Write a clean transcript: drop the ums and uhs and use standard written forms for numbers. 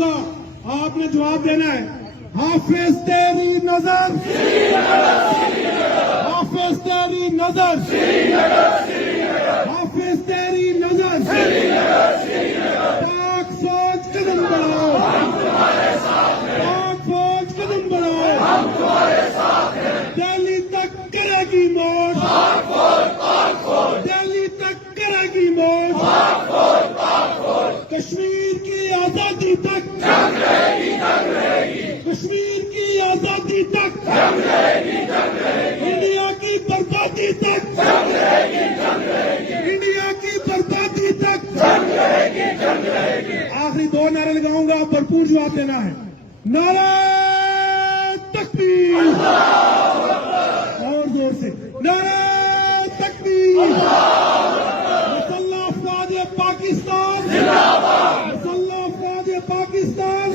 گا آپ نے جواب دینا ہے. حافظ تیری نظر, حافظ تیری نظر, حافظ تیری نظر, پاک فوج قدم بڑھاؤ, پاک فوج قدم بڑھاؤ, دہلی تک کرے گی موت, دہلی تک کرے گی موت, کشمیر کی آزادی تک, کشمیر کی آزادی تک, انڈیا کی بربادی تک, انڈیا کی بربادی تک. آخری 2 نعرے لگاؤں گا, بھرپور جواب دینا ہے. نعرہ تکبیر, اور زور سے نعرہ تکبیر. مسلح افواج پاکستان, مسلح افواج پاکستان.